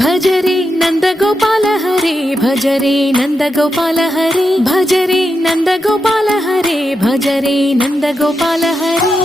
भज रे नंद गोपाल हरे भज रे नंद गोपाल हरे भज रे नंद गोपाल हरे भज रे नंद गोपाल हरे।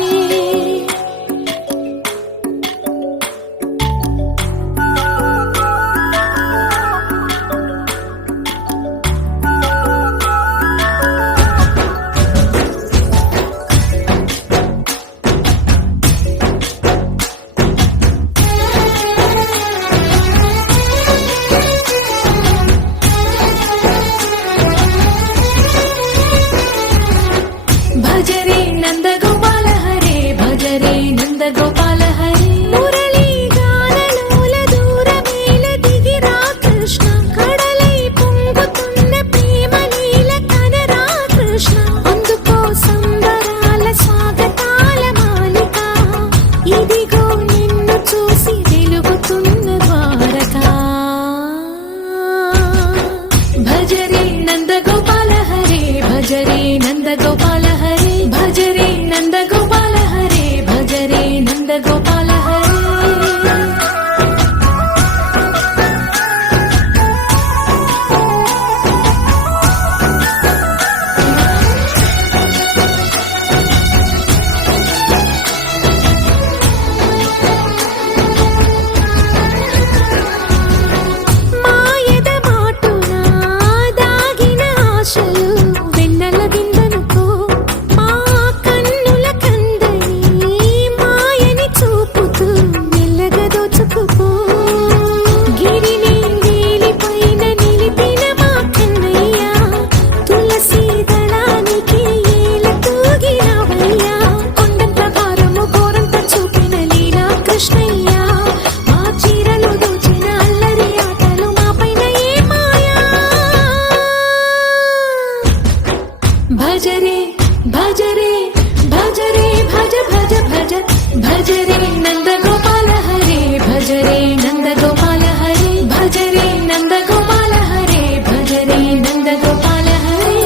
भज रे नंद गोपाल हरे भज रे नंद गोपाल हरे। मुरली गानलोल दूरमेल दिगिरा कृष्ण कड़लै పొంగుతున్న ప్రేమ నీల కనరా కృష్ణ। అందుకో సంబరాల స్వాగతాల మాలిక ఇదిగో నిన్ను చూసి వెలుగుతున్న ద్వారకా। భజ రే నంద గోపాల హరే భజ రే నంద గోపాల హరే भज रे नंद गोपाल हरे भज रे नंद गोपाल हरे। మాయద మాటున దాగిన ఆశలు వెన్నెల బిందెనుకో भज रे भज रे भज रे भज भज भज भज रे नंद गोपाल हरे भज रे नंद गोपाल हरे भज रे नंद गोपाल हरे भज रे नंद गोपाल हरे।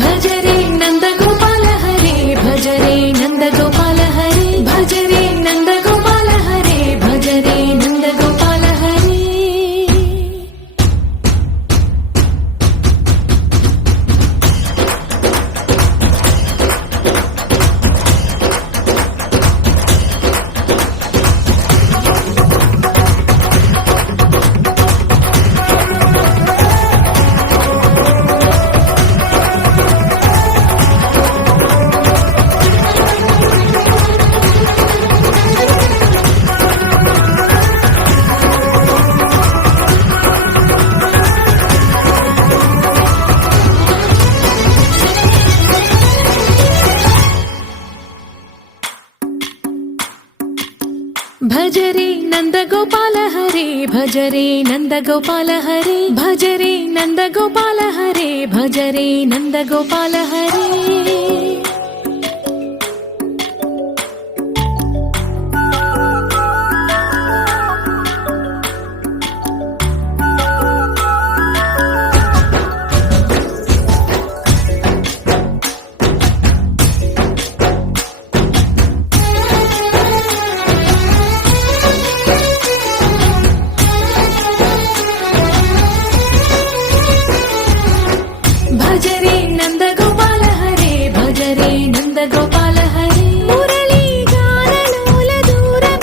भज रे नंद गोपाल हरे भज रे नंद गोपाल हरे भज रे नंद गोपाल हरे भज रे नंद गोपाल हरे। भज रे नंद गोपाल हरे भज रे नंद गोपाल हरे भज रे नंद गोपाल हरे भज रे नंद गोपाल हरे।